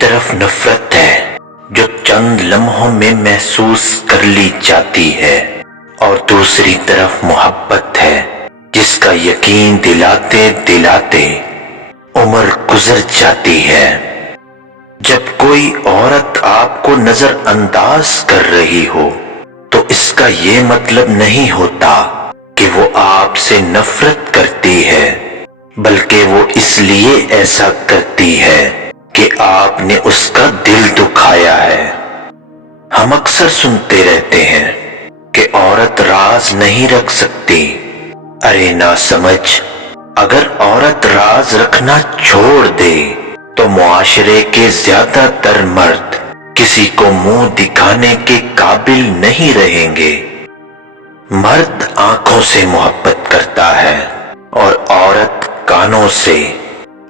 طرف نفرت ہے جو چند لمحوں میں محسوس کر لی جاتی ہے، اور دوسری طرف محبت ہے جس کا یقین دلاتے دلاتے عمر گزر جاتی ہے۔ جب کوئی عورت آپ کو نظر انداز کر رہی ہو تو اس کا یہ مطلب نہیں ہوتا کہ وہ آپ سے نفرت کرتی ہے، بلکہ وہ اس لیے ایسا کرتی ہے کہ آپ نے اس کا دل دکھایا ہے۔ ہم اکثر سنتے رہتے ہیں کہ عورت راز نہیں رکھ سکتی۔ ارے ناسمجھ، اگر عورت راز رکھنا چھوڑ دے تو معاشرے کے زیادہ تر مرد کسی کو منہ دکھانے کے قابل نہیں رہیں گے۔ مرد آنکھوں سے محبت کرتا ہے اور عورت کانوں سے۔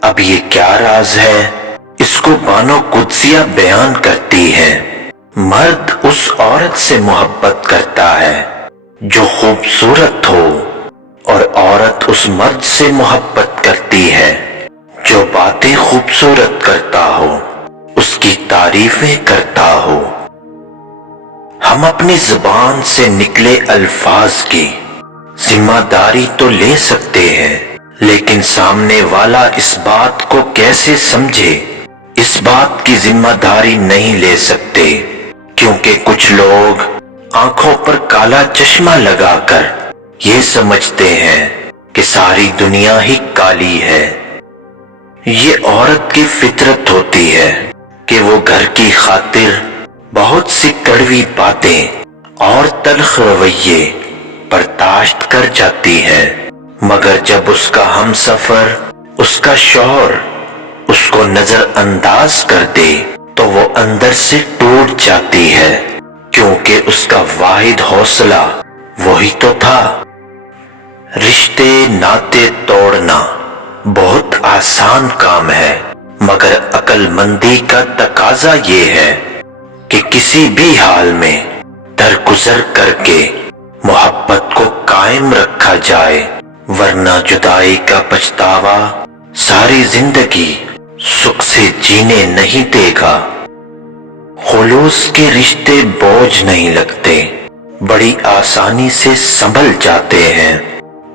اب یہ کیا راز ہے؟ اس کو بانو قدسیہ بیان کرتی ہے۔ مرد اس عورت سے محبت کرتا ہے جو خوبصورت ہو، اور عورت اس مرد سے محبت کرتی ہے جو باتیں خوبصورت کرتا ہو، اس کی تعریفیں کرتا ہو۔ ہم اپنی زبان سے نکلے الفاظ کی ذمہ داری تو لے سکتے ہیں، لیکن سامنے والا اس بات کو کیسے سمجھے، اس بات کی ذمہ داری نہیں لے سکتے، کیونکہ کچھ لوگ آنکھوں پر کالا چشمہ لگا کر یہ سمجھتے ہیں کہ ساری دنیا ہی کالی ہے۔ یہ عورت کی فطرت ہوتی ہے کہ وہ گھر کی خاطر بہت سی کڑوی باتیں اور تلخ رویے برداشت کر جاتی ہے، مگر جب اس کا ہمسفر، اس کا شوہر اس کو نظر انداز کر دے تو وہ اندر سے ٹوٹ جاتی ہے، کیونکہ اس کا واحد حوصلہ وہی تو تھا۔ رشتے ناطے توڑنا بہت آسان کام ہے، مگر عقل مندی کا تقاضا یہ ہے کہ کسی بھی حال میں درگزر کر کے محبت کو قائم رکھا جائے، ورنہ جدائی کا پچھتاوا ساری زندگی سکھ سے جینے نہیں دے گا۔ خلوص کے رشتے بوجھ نہیں لگتے، بڑی آسانی سے سنبھل جاتے ہیں،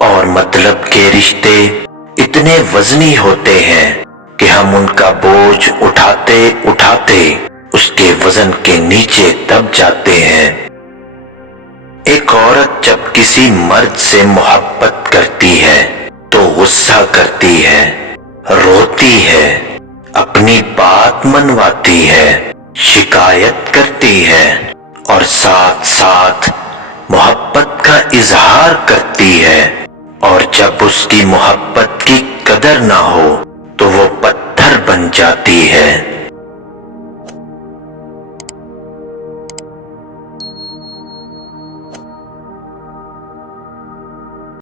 اور مطلب کے رشتے اتنے وزنی ہوتے ہیں کہ ہم ان کا بوجھ اٹھاتے اٹھاتے اس کے وزن کے نیچے دب جاتے ہیں۔ ایک عورت جب کسی مرد سے محبت کرتی ہے تو غصہ کرتی ہے، روتی ہے، اپنی بات منواتی ہے، شکایت کرتی ہے، اور ساتھ ساتھ محبت کا اظہار کرتی ہے، اور جب اس کی محبت کی قدر نہ ہو تو وہ پتھر بن جاتی ہے۔